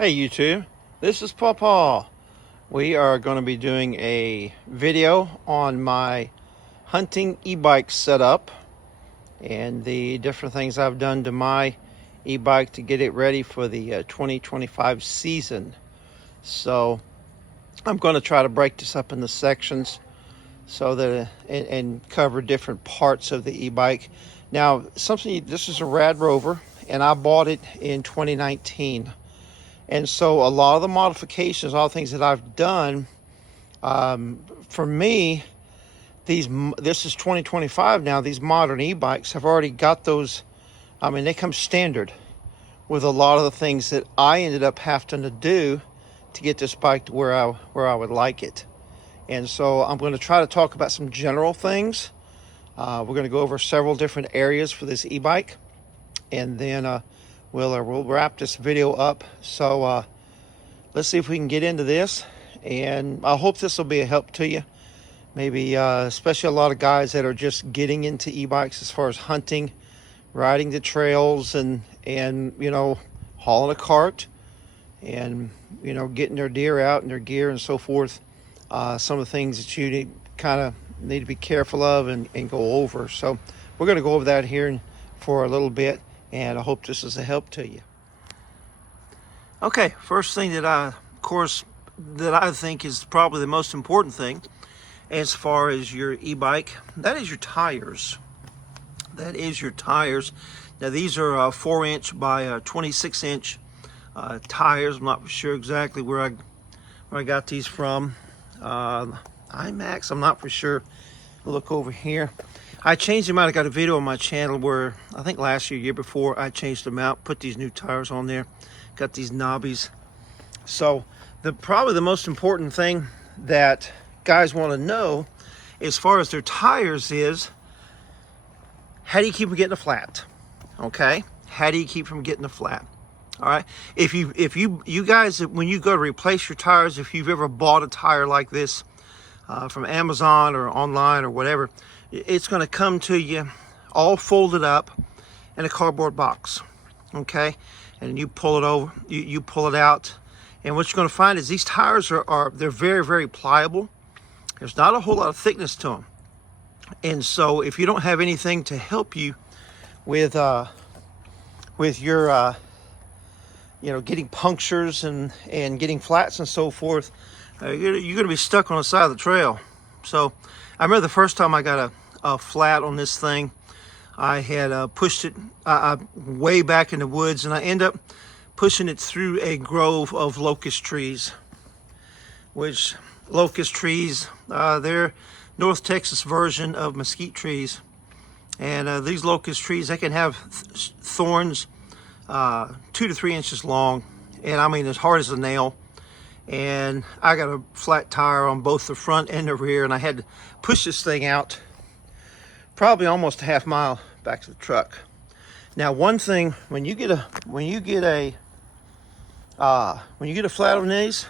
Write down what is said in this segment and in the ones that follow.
Hey YouTube, this is Pawpaw. We are going to be doing a video on my hunting e-bike setup and the different things I've done to my e-bike to get it ready for the 2025 season. So I'm going to try to break this up into sections so that and cover different parts of the e-bike. Now, this is a Rad Rover and I bought it in 2019. And so a lot of the modifications, all the things that I've done, for me, this is 2025 now, these modern e-bikes have already got those, they come standard with a lot of the things that I ended up having to do to get this bike to where I would like it. And so I'm going to try to talk about some general things. We're going to go over several different areas for this e-bike, and then we'll wrap this video up. So let's see if we can get into this, and I hope this will be a help to you. Maybe especially a lot of guys that are just getting into e-bikes as far as hunting, riding the trails, and hauling a cart, and getting their deer out and their gear and so forth. Some of the things that you need to be careful of and go over. So we're going to go over that here for a little bit, and I hope this is a help to you. Okay, first thing that I think is probably the most important thing as far as your e-bike, that is your tires. That is your tires. Now these are 4-inch by 26-inch tires. I'm not sure exactly where I got these from. IMAX, I'm not for sure. Look over here. I changed them out. I got a video on my channel where I think last year before, I changed them out, put these new tires on there, got these knobbies. So probably the most important thing that guys want to know as far as their tires is, how do you keep them getting a flat? Okay, how do you keep from getting a flat? All right, if you guys, when you go to replace your tires, if you've ever bought a tire like this from Amazon or online or whatever, it's going to come to you all folded up in a cardboard box. Okay, and you pull it over, you pull it out, and what you're going to find is these tires they're very, very pliable. There's not a whole lot of thickness to them, and so if you don't have anything to help you with your getting punctures and getting flats and so forth, you're going to be stuck on the side of the trail. So I remember the first time I got a flat on this thing, I had pushed it way back in the woods, and I end up pushing it through a grove of locust trees, which locust trees, they're North Texas version of mesquite trees. And these locust trees, they can have thorns 2 to 3 inches long, and as hard as a nail. And I got a flat tire on both the front and the rear, and I had to push this thing out probably almost a half mile back to the truck. Now, one thing, when you get a flat on these,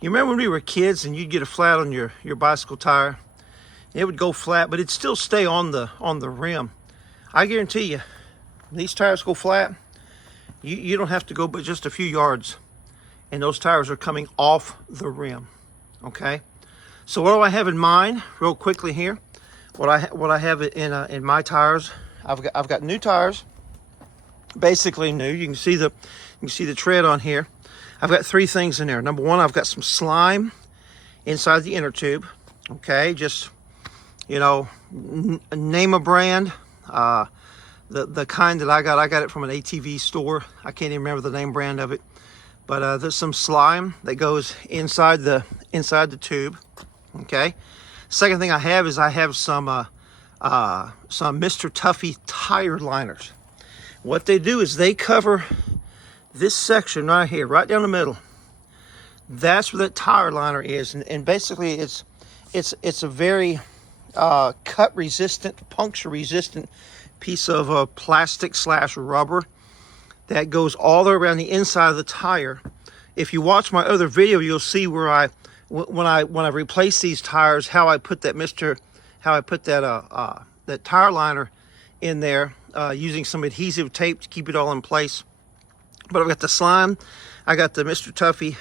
you remember when we were kids and you'd get a flat on your bicycle tire, it would go flat, but it'd still stay on the rim. I guarantee you, when these tires go flat, you don't have to go but just a few yards, and those tires are coming off the rim. Okay, so what do I have in mind real quickly here? What I have in my tires, I've got new tires, basically new. You can see the tread on here. I've got 3 things in there. Number one, I've got some slime inside the inner tube. Okay, just name a brand. The kind that I got it from an ATV store. I can't even remember the name brand of it, but there's some slime that goes inside the tube. Okay. Second thing I have some Mr. Tuffy tire liners. What they do is they cover this section right here, right down the middle. That's where that tire liner is, and basically it's a very cut resistant, puncture resistant piece of plastic / rubber that goes all the way around the inside of the tire. If you watch my other video, you'll see where when I replace these tires, how I put that that tire liner in there using some adhesive tape to keep it all in place. But I've got the Slime, I got the Mr. Tuffy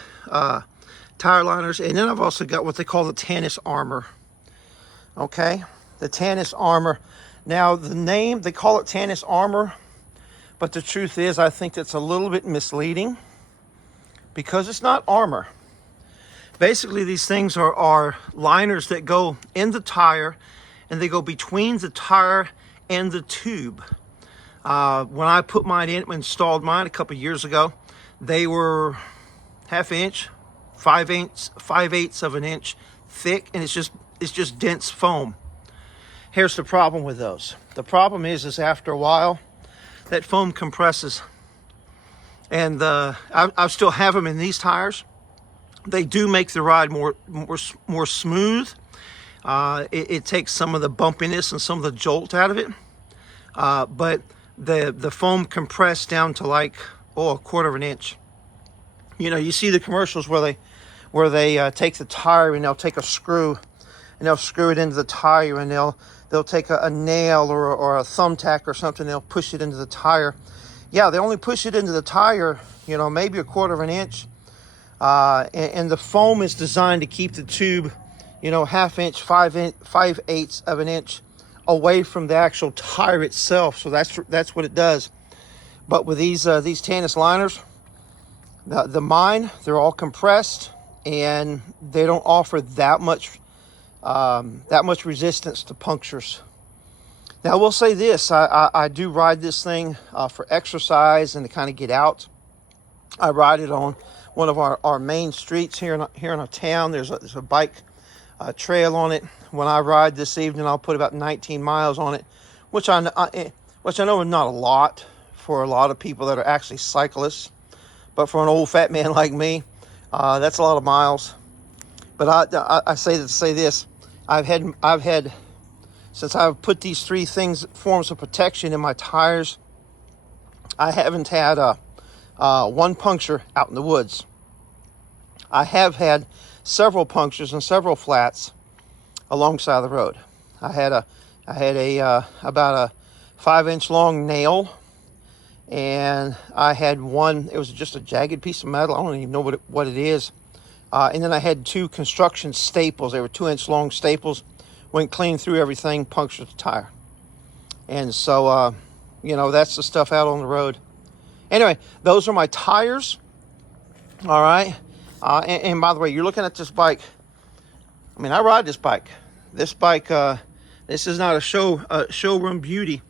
tire liners, and then I've also got what they call the Tannis Armor. Okay, the Tannis Armor. Now the name, they call it Tannis Armor, but the truth is I think that's a little bit misleading because it's not armor. Basically, these things are liners that go in the tire, and they go between the tire and the tube. When I put mine in, installed mine a couple years ago, they were ½ inch, 5/8 of an inch thick, and it's just dense foam. Here's the problem with those. The problem is after a while, that foam compresses, and I still have them in these tires. They do make the ride more smooth. It takes some of the bumpiness and some of the jolt out of it, but the foam compressed down to like a quarter of an inch. You know, you see the commercials where they take the tire and they'll take a screw and they'll screw it into the tire, and they'll take a nail or a thumbtack or something, they'll push it into the tire. Yeah, they only push it into the tire, you know, maybe a quarter of an inch. And the foam is designed to keep the tube, you know, ½ inch, 5/8 of an inch away from the actual tire itself. So that's what it does. But with these Tannis liners, mine, they're all compressed, and they don't offer that much resistance to punctures. Now, I will say this: I do ride this thing for exercise and to kind of get out. I ride it on one of our main streets here in our town. There's a bike trail on it. When I ride this evening, I'll put about 19 miles on it, which I know is not a lot for a lot of people that are actually cyclists, but for an old fat man like me, that's a lot of miles. But I say this: I've had since I've put these three forms of protection in my tires, I haven't had one puncture out in the woods. I have had several punctures and several flats alongside the road. I had about a 5-inch long nail, and I had one. It was just a jagged piece of metal. I don't even know what it is. And then I had 2 construction staples. They were 2-inch long staples. Went clean through everything, punctured the tire. And so, you know, that's the stuff out on the road. Anyway, those are my tires. All right. And by the way, you're looking at this bike. I mean, I ride this bike. This bike, this is not a showroom beauty.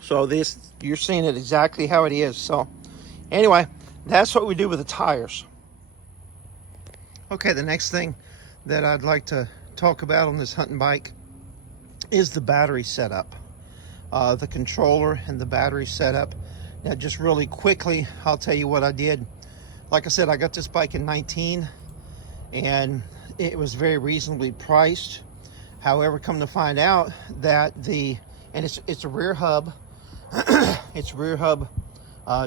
So you're seeing it exactly how it is. So anyway, that's what we do with the tires. Okay, the next thing that I'd like to talk about on this hunting bike is the battery setup. The controller and the battery setup. Now, just really quickly, I'll tell you what I did. Like I said, I got this bike in 2019, and it was very reasonably priced. However, come to find out that it's a rear hub. It's rear hub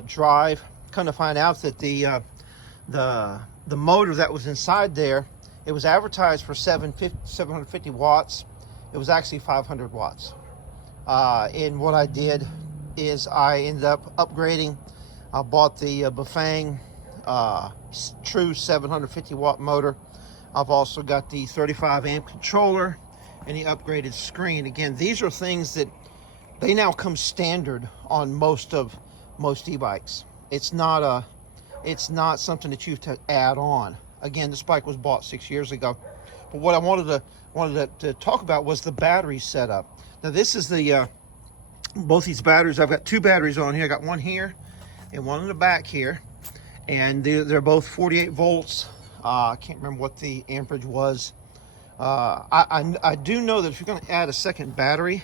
drive. Come to find out that the motor that was inside there, it was advertised for 750 watts. It was actually 500 watts. And what I did is I ended up upgrading. I bought the Bafang true 750 watt motor. I've also got the 35 amp controller and the upgraded screen. Again, these are things that they now come standard on most e-bikes. It's not something that you have to add on. Again, this bike was bought 6 years ago. But what I wanted to talk about was the battery setup. Now, this is both these batteries. I've got 2 batteries on here. I got one here and one in the back here, and they're both 48 volts. I can't remember what the amperage was. I do know that if you're going to add a second battery,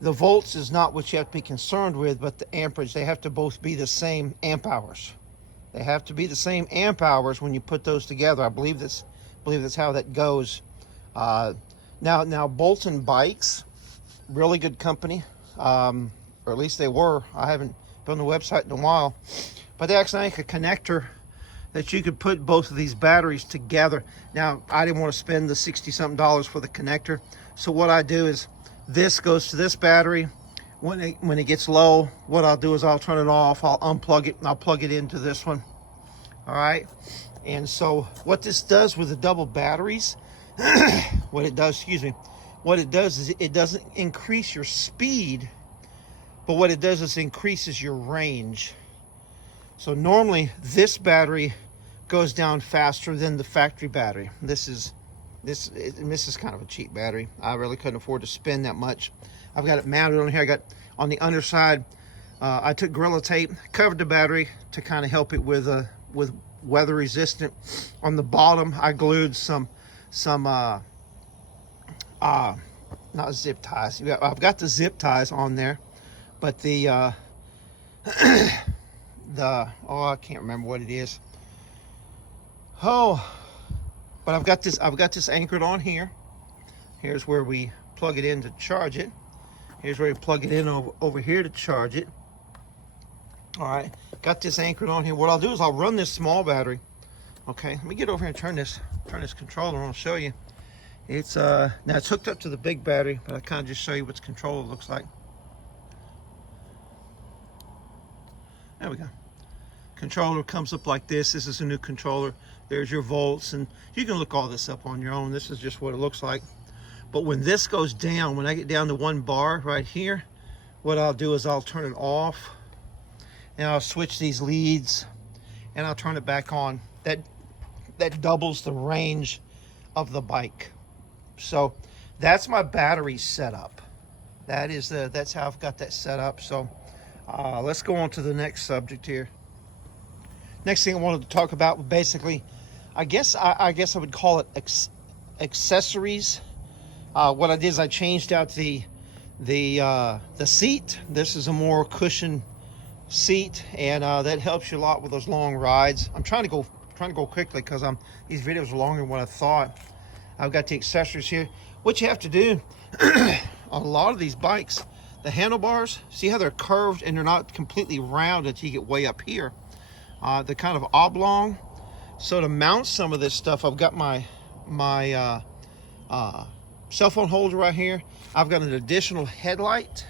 the volts is not what you have to be concerned with, but the amperage. They have to both be the same amp hours. They have to be the same amp hours when you put those together. I believe that's how that goes. Now Bolton Bikes, really good company, or at least they were. I haven't been on the website in a while, but they actually make a connector that you could put both of these batteries together. Now, I didn't want to spend the $60-something for the connector, so what I do is this goes to this battery. when it gets low, what I'll do is I'll turn it off, I'll unplug it, and I'll plug it into this one. All right. And so what this does with the double batteries, what it does is it doesn't increase your speed, but what it does is increases your range. So normally this battery goes down faster than the factory battery. This is kind of a cheap battery. I really couldn't afford to spend that much. I've got it mounted on here. I got on the underside, I took Gorilla Tape, covered the battery to kind of help it with weather resistant. On the bottom, I glued some not zip ties. I've got the zip ties on there, but the I can't remember what it is. Oh, but I've got this anchored on here. Here's where we plug it in to charge it. Here's where you plug it in over here to charge it. All right, got this anchored on here. What I'll do is I'll run this small battery. Okay, let me get over here and turn this controller on. I'll show you. It's now it's hooked up to the big battery, but I kind of just show you what the controller looks like. There we go. Controller comes up like this. This is a new controller. There's your volts, and you can look all this up on your own. This is just what it looks like. But when this goes down, when I get down to 1 bar right here, what I'll do is I'll turn it off, and I'll switch these leads, and I'll turn it back on. That doubles the range of the bike. So that's my battery setup. That's how I've got that set up. So let's go on to the next subject here. Next thing I wanted to talk about, basically, I guess I would call it accessories. What I did is I changed out the seat. This is a more cushioned seat, and that helps you a lot with those long rides. I'm trying to go quickly because these videos are longer than what I thought. I've got the accessories here. What you have to do on a lot of these bikes, the handlebars, see how they're curved and they're not completely round until you get way up here. They're kind of oblong. So to mount some of this stuff, I've got my cell phone holder right here. I've got an additional headlight.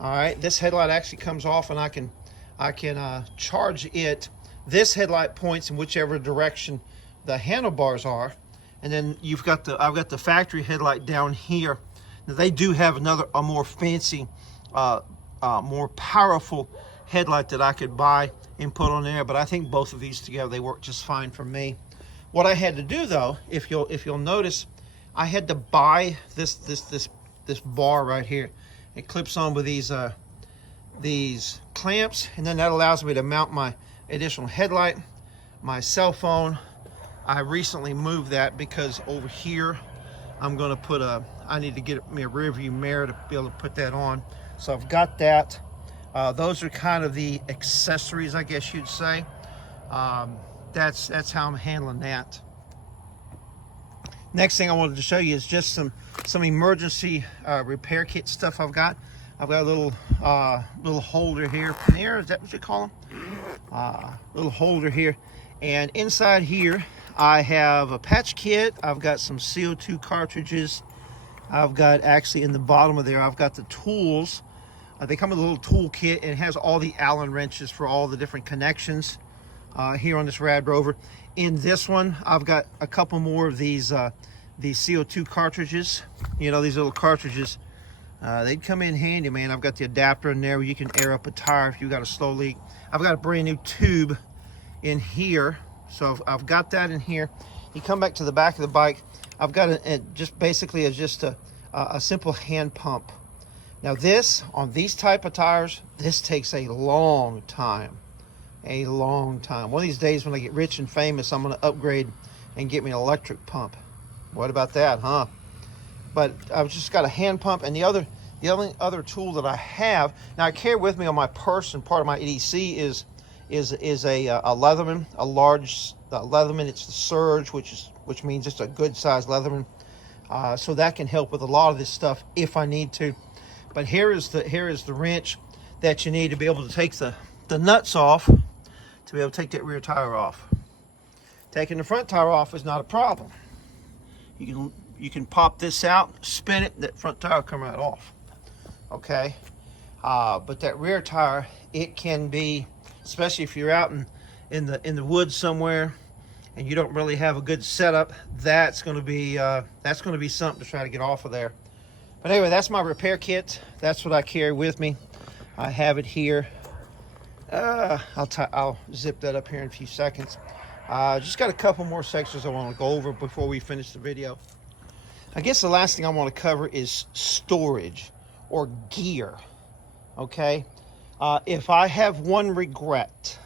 All right, this headlight actually comes off, and I can charge it. This headlight points in whichever direction the handlebars are, and then I've got the factory headlight down here. Now, they do have a more fancy, more powerful headlight that I could buy and put on there, but I think both of these together, they work just fine for me. What I had to do, though, if you'll notice, I had to buy this bar right here. It clips on with these clamps, and then that allows me to mount my additional headlight, my cell phone. I recently moved that because over here I'm going to put I need to get me a rear view mirror to be able to put that on. So I've got that. Those are kind of the accessories, I guess you'd say. That's how I'm handling that. Next thing I wanted to show you is just some emergency repair kit stuff I've got. I've got a little holder here. Is that what you call them? Little holder here. And inside here, I have a patch kit. I've got some CO2 cartridges. I've got, actually in the bottom of there, I've got the tools. They come with a little tool kit, and it has all the Allen wrenches for all the different connections here on this Rad Rover. In this one, I've got a couple more of these CO2 cartridges. You know, these little cartridges, they'd come in handy, man. I've got the adapter in there where you can air up a tire if you've got a slow leak. I've got a brand new tube in here, so I've got that in here. You come back to the back of the bike, I've got just basically a simple hand pump. Now this, on these type of tires, this takes a long time. A long time. One of these days when I get rich and famous, I'm going to upgrade and get me an electric pump. What about that, huh? But I've just got a hand pump, and the only other tool that I have, now I carry with me on my purse, and part of my EDC is a Leatherman, a large Leatherman. It's the Surge, which means it's a good sized Leatherman. So that can help with a lot of this stuff if I need to. But here is the wrench that you need to be able to take the nuts off, to be able to take that rear tire off. Taking the front tire off is not a problem. You can pop this out, spin it, that front tire will come right off. Okay. But that rear tire, it can be, especially if you're out in the woods somewhere and you don't really have a good setup, that's going to be something to try to get off of there. But anyway, that's my repair kit. That's what I carry with me. I have it here. I'll zip that up here in a few seconds. Just got a couple more sections I want to go over before we finish the video. I guess the last thing I want to cover is storage or gear. Okay, if I have one regret,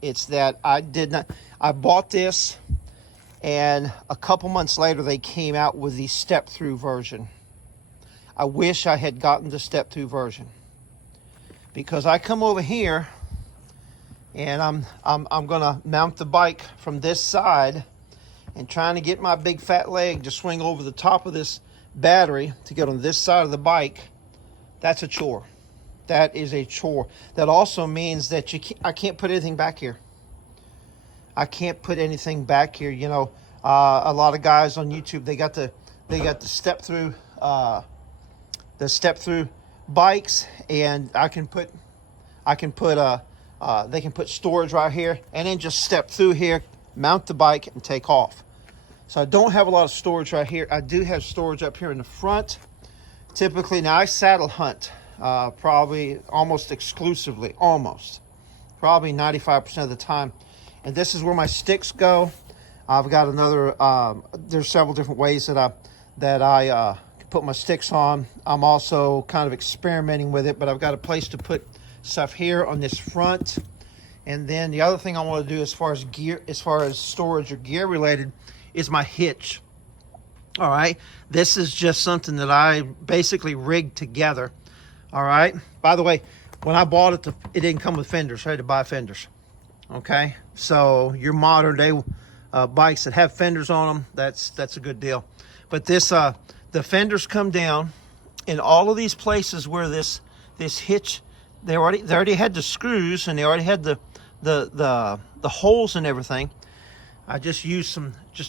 it's that I bought this, and a couple months later they came out with the step-through version. I wish I had gotten the step-through version, because I come over here and I'm gonna mount the bike from this side, and trying to get my big fat leg to swing over the top of this battery to get on this side of the bike, that's a chore. That is a chore. That also means that I can't put anything back here. I can't put anything back here. You know, a lot of guys on YouTube, they got the step through bikes, and they can put storage right here, and then just step through here, mount the bike, and take off. So I don't have a lot of storage right here. I do have storage up here in the front. Typically, now I saddle hunt probably almost exclusively, probably 95% of the time. And this is where my sticks go. I've got another, there's several different ways that I can put my sticks on. I'm also kind of experimenting with it, but I've got a place to put stuff here on this front. And then the other thing I want to do as far as storage or gear related, is my hitch. All right, this is just something that I basically rigged together. All right, by the way, when I bought it, it didn't come with fenders. I had to buy fenders. Okay, so your modern day bikes that have fenders on them, that's a good deal. But this the fenders come down in all of these places where this hitch, they already had the screws, and they already had the holes and everything. I just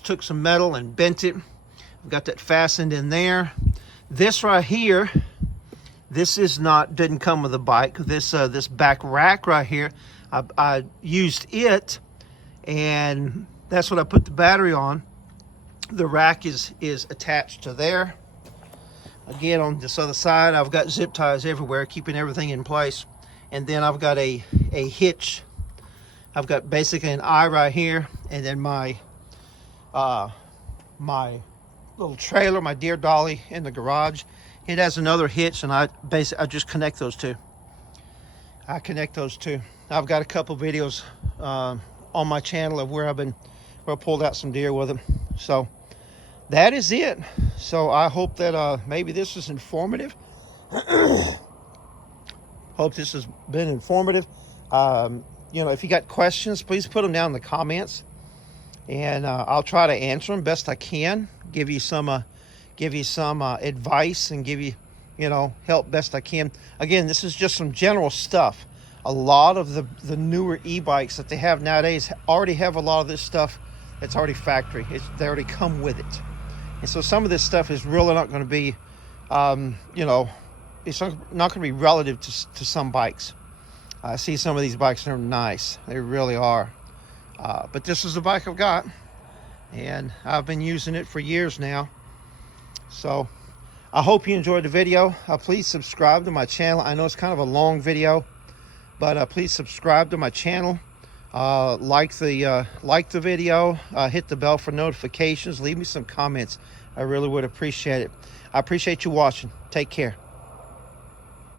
took some metal and bent it. I've got that fastened in there. This right here, this didn't come with the bike. This back rack right here, I used it, and that's what I put the battery on. The rack is attached to there. Again, on this other side, I've got zip ties everywhere, keeping everything in place. And then I've got a hitch. I've got basically an eye right here, and then my little trailer, my deer dolly in the garage, it has another hitch, and I just connect those two. I've got a couple videos on my channel of where I pulled out some deer with them. So that is it. So I hope that maybe this is informative. Hope this has been informative. You know, if you got questions, please put them down in the comments, and I'll try to answer them best I can. Give you some advice, and give you help best I can. Again, this is just some general stuff. A lot of the newer e-bikes that they have nowadays already have a lot of this stuff that's already factory. They already come with it, and so some of this stuff is really not going to be, it's not going to be relative to some bikes. I see some of these bikes, and they're nice. They really are. But this is the bike I've got, and I've been using it for years now. So I hope you enjoyed the video. Please subscribe to my channel. I know it's kind of a long video, but please subscribe to my channel. Like the video. Hit the bell for notifications. Leave me some comments. I really would appreciate it. I appreciate you watching. Take care.